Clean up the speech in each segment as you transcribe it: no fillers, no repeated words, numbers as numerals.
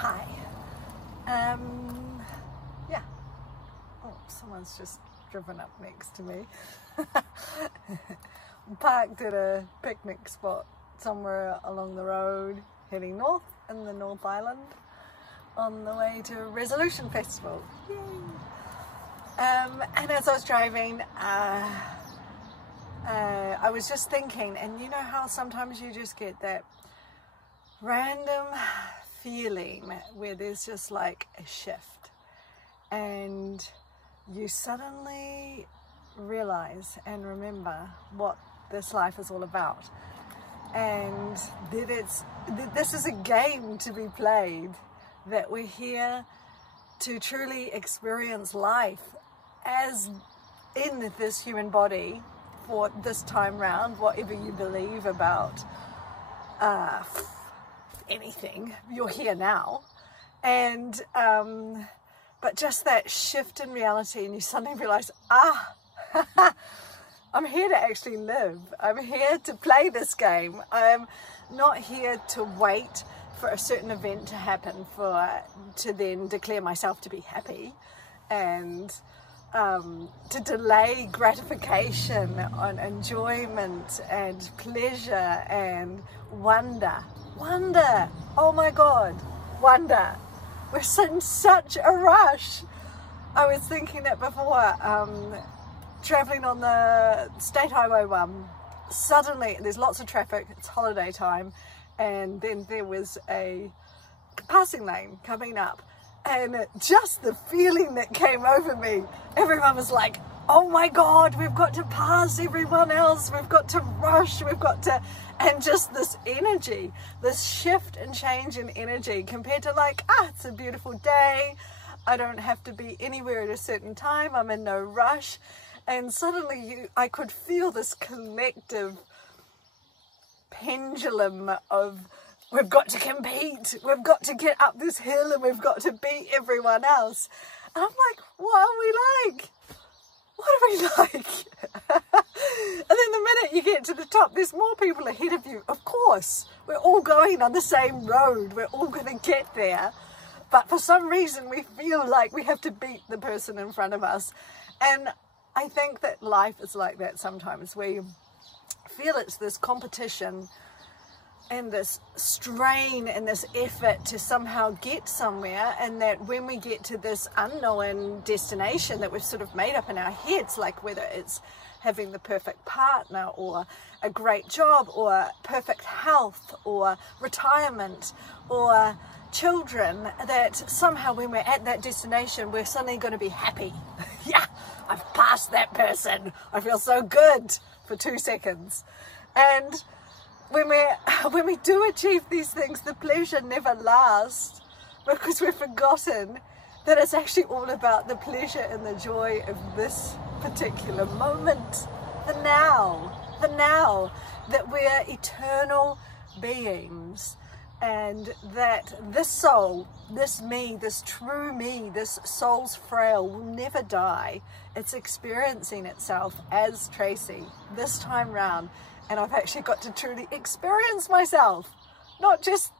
Hi. Yeah. Oh, someone's just driven up next to me. Parked at a picnic spot somewhere along the road, heading north in the North Island on the way to a Resolution Festival. Yay! And as I was driving, I was just thinking, and you know how sometimes you just get that random feeling where there's just like a shift and you suddenly realize and remember what this life is all about, and that this is a game to be played, that we're here to truly experience life as in this human body for this time round, whatever you believe about anything, you're here now. And but just that shift in reality, and you suddenly realize, I'm here to actually live. I'm here to play this game. I'm not here to wait for a certain event to happen to then declare myself to be happy, and to delay gratification on enjoyment and pleasure and wonder. Oh my God, wonder. We're in such a rush. I was thinking that before, traveling on the State Highway 1, suddenly there's lots of traffic, it's holiday time, and then there was a passing lane coming up, and just the feeling that came over me, everyone was like, oh my God, we've got to pass everyone else, we've got to rush, and just this energy, this shift and change in energy compared to like, it's a beautiful day, I don't have to be anywhere at a certain time, I'm in no rush. And suddenly I could feel this collective pendulum of, we've got to compete, we've got to get up this hill, and we've got to beat everyone else. And I'm like, what are we like? What are we like? And then the minute you get to the top, there's more people ahead of you. Of course, we're all going on the same road. We're all going to get there. But for some reason, we feel like we have to beat the person in front of us. And I think that life is like that sometimes. We feel it's this competition and this strain and this effort to somehow get somewhere, and that when we get to this unknown destination that we've sort of made up in our heads, like whether it's having the perfect partner or a great job or perfect health or retirement or children, that somehow when we're at that destination we're suddenly going to be happy. Yeah, I've passed that person, I feel so good for 2 seconds. And when we do achieve these things, the pleasure never lasts, because we've forgotten that it's actually all about the pleasure and the joy of this particular moment, the now, that we're eternal beings, and that this soul, this me, this true me, this soul's frail, will never die. It's experiencing itself as Tracy this time round, and I've actually got to truly experience myself, not just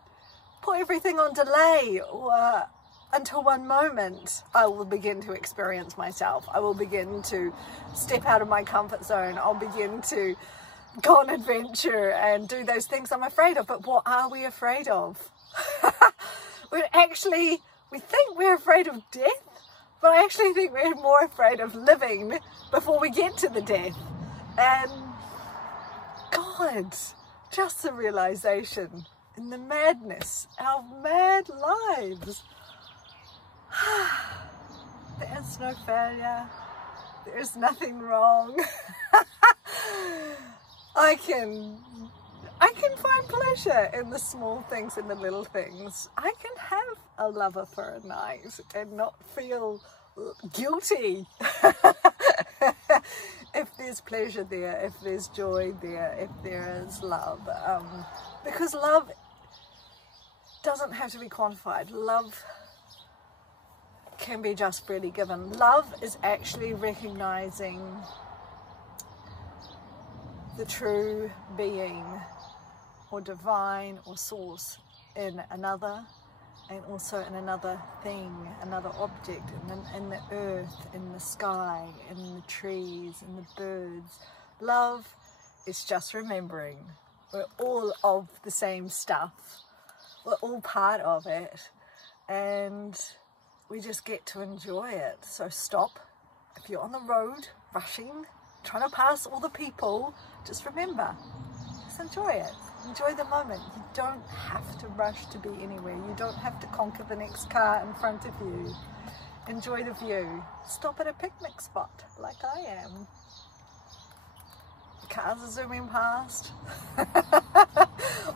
put everything on delay or until one moment I will begin to experience myself. I will begin to step out of my comfort zone. I'll begin to go on adventure and do those things I'm afraid of. But what are we afraid of? We think we're afraid of death, but I actually think we're more afraid of living before we get to the death. And God, just the realization in the madness, our mad lives. There is no failure, there is nothing wrong. I can find pleasure in the small things and the little things. I can have a lover for a night and not feel guilty. If there's pleasure there, if there's joy there, if there is love. Because love doesn't have to be quantified. Love can be just freely given. Love is actually recognizing the true being or divine or source in another, and also in another thing, another object, in the earth, in the sky, in the trees, in the birds. Love is just remembering we're all of the same stuff. We're all part of it, and we just get to enjoy it. So stop. If you're on the road, rushing, trying to pass all the people, just remember, just enjoy it. Enjoy the moment. You don't have to rush to be anywhere. You don't have to conquer the next car in front of you. Enjoy the view. Stop at a picnic spot like I am. The cars are zooming past.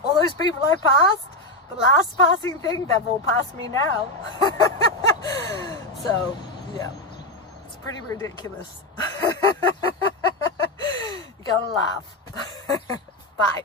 All those people I passed, the last passing thing, they've all passed me now. So, yeah, it's pretty ridiculous. You gotta laugh. Bye.